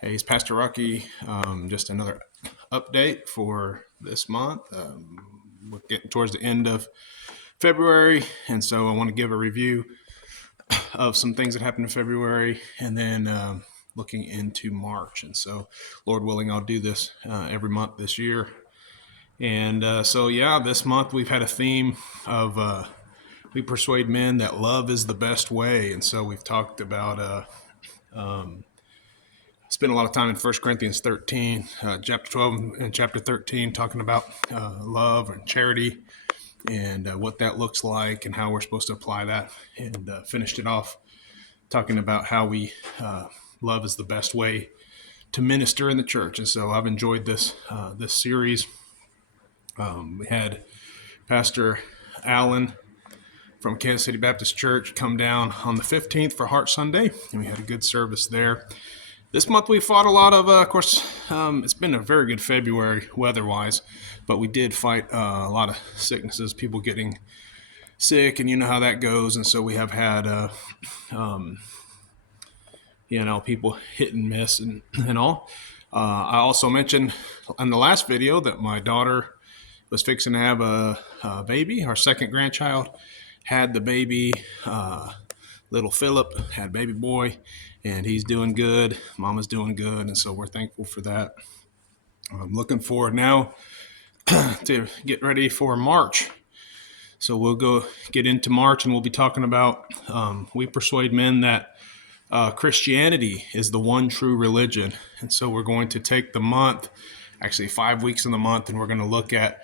Hey, it's Pastor Rocky. Just another update for this month. We're getting towards the end of February, and so I want to give a review of some things that happened in February and then looking into March. And so, Lord willing, I'll do this every month this year. And this month we've had a theme of we persuade men that love is the best way. And so we've talked about spent a lot of time in 1 Corinthians 13, chapter 12 and chapter 13, talking about love and charity and what that looks like and how we're supposed to apply that. And finished it off talking about how we love is the best way to minister in the church. And so I've enjoyed this series. We had Pastor Allen from Kansas City Baptist Church come down on the 15th for Heart Sunday, and we had a good service there. This month we fought a lot of course, it's been a very good February weather-wise, but we did fight a lot of sicknesses, people getting sick, and you know how that goes. And so we have had, people hit and miss and all. I also mentioned in the last video that my daughter was fixing to have a baby. Our second grandchild had the baby. Little Philip had baby boy, and he's doing good. Mama's doing good, and so we're thankful for that. I'm looking forward now to get ready for March. So we'll go get into March, and we'll be talking about we persuade men that Christianity is the one true religion. And so we're going to take the month, actually 5 weeks in the month, and we're going to look at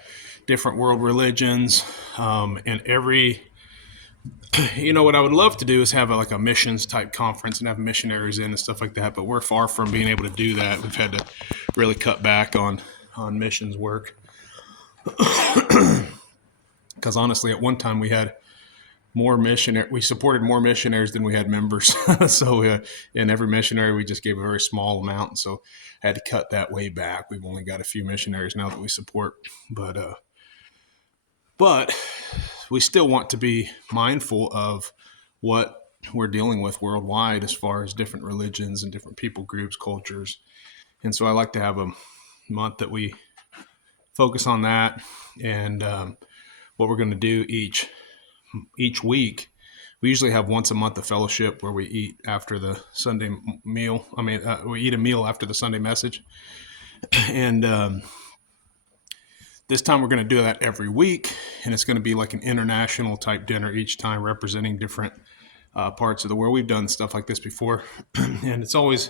different world religions and every. What I would love to do is have a missions type conference and have missionaries in and stuff like that, but we're far from being able to do that. We've had to really cut back on missions work. Because honestly, at one time we had we supported more missionaries than we had members. So in every missionary, we just gave a very small amount. And so I had to cut that way back. We've only got a few missionaries now that we support, but we still want to be mindful of what we're dealing with worldwide as far as different religions and different people groups, cultures. And so I like to have a month that we focus on that. And what we're going to do each week, we usually have once a month a fellowship where we eat after the Sunday meal. We eat a meal after the Sunday message. And this time we're going to do that every week, and it's going to be like an international type dinner each time, representing different parts of the world. We've done stuff like this before, and it's always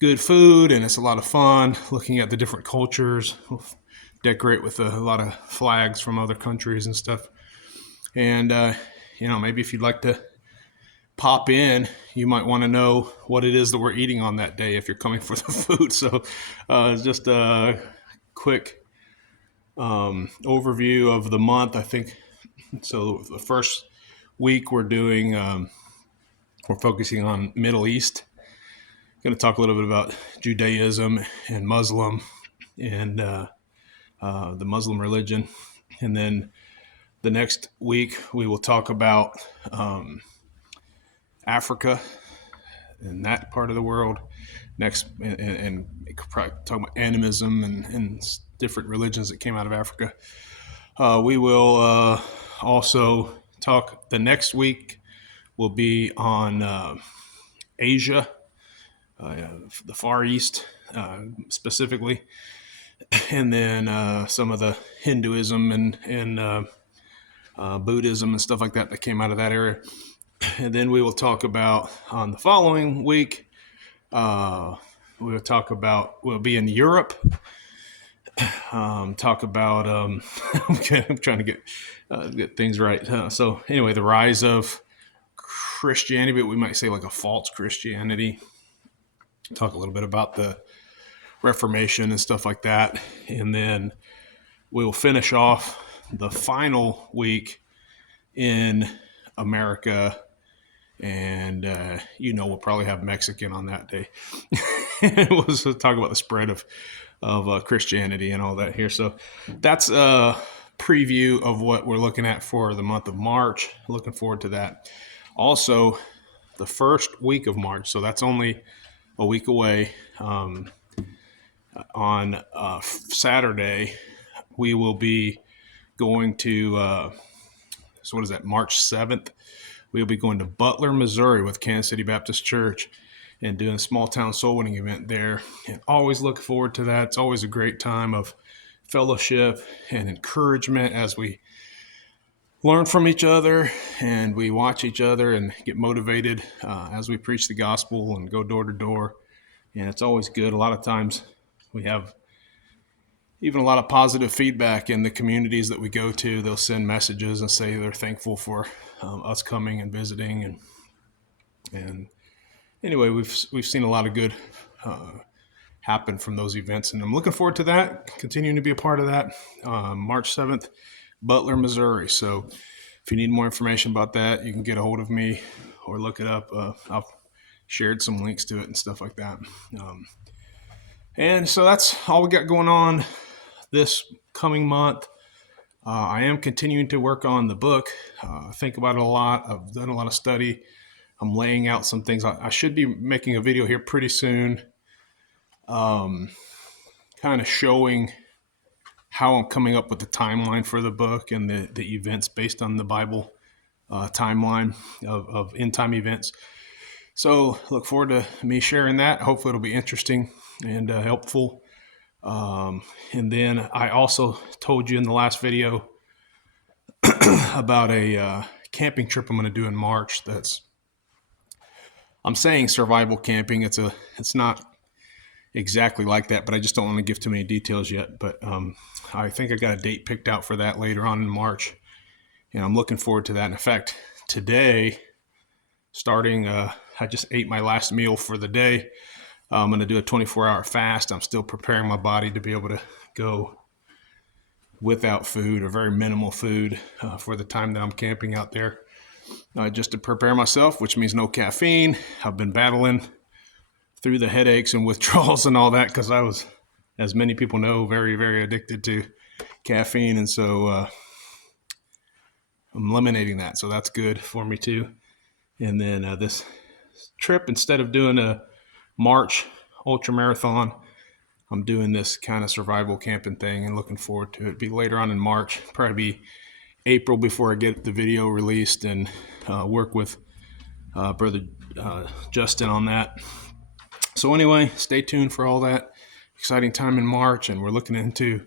good food, and it's a lot of fun looking at the different cultures. We'll decorate with a lot of flags from other countries and stuff. And, maybe if you'd like to pop in, you might want to know what it is that we're eating on that day if you're coming for the food. So just a quick overview of the month, I think. So the first week we're focusing on Middle East. Going to talk a little bit about Judaism and Muslim and the Muslim religion. And then the next week we will talk about Africa and that part of the world. Next, and probably talk about animism and different religions that came out of Africa. We will also talk, the next week will be on Asia, the Far East specifically, and then some of the Hinduism and Buddhism and stuff like that came out of that area. And then we will talk about, on the following week, we'll be in Europe. Talk about, I'm trying to get things right. So anyway, the rise of Christianity, but we might say like a false Christianity. Talk a little bit about the Reformation and stuff like that. And then we'll finish off the final week in America. And, we'll probably have Mexican on that day. We'll talk about the spread of Christianity and all that here. So that's a preview of what we're looking at for the month of March. Looking forward to that. Also, the first week of March, so that's only a week away. On Saturday, we will be going to, so what is that, March 7th? We'll be going to Butler, Missouri with Kansas City Baptist Church and doing a small town soul winning event there. And always look forward to that. It's always a great time of fellowship and encouragement as we learn from each other and we watch each other and get motivated as we preach the gospel and go door to door. And it's always good. A lot of times we have even a lot of positive feedback in the communities that we go to. They'll send messages and say they're thankful for us coming and visiting. And anyway, we've seen a lot of good happen from those events, and I'm looking forward to that, continuing to be a part of that. March 7th, Butler, Missouri. So if you need more information about that, you can get a hold of me or look it up. I've shared some links to it and stuff like that. And so that's all we got going on this coming month. I am continuing to work on the book. Think about it a lot. I've done a lot of study. I'm laying out some things. I should be making a video here pretty soon, kind of showing how I'm coming up with the timeline for the book and the events based on the Bible timeline of end-time events. So look forward to me sharing that. Hopefully it'll be interesting and helpful. And then I also told you in the last video about a camping trip I'm going to do in March. I'm saying survival camping. It's not exactly like that, but I just don't want to give too many details yet. But I think I got a date picked out for that later on in March, and I'm looking forward to that. In fact, today, starting, I just ate my last meal for the day. I'm going to do a 24-hour fast. I'm still preparing my body to be able to go without food or very minimal food for the time that I'm camping out there, just to prepare myself, which means no caffeine. I've been battling through the headaches and withdrawals and all that because I was, as many people know, very, very addicted to caffeine. And so I'm eliminating that. So that's good for me too. And then this trip, instead of doing a March ultra marathon, I'm doing this kind of survival camping thing and looking forward to it. It'll be later on in March, probably be April before I get the video released and work with Brother Justin on that. So anyway, stay tuned for all that. Exciting time in March, and we're looking into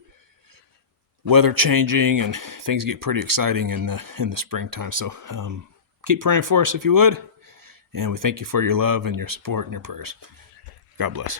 weather changing and things get pretty exciting in the springtime. So keep praying for us if you would. And we thank you for your love and your support and your prayers. God bless.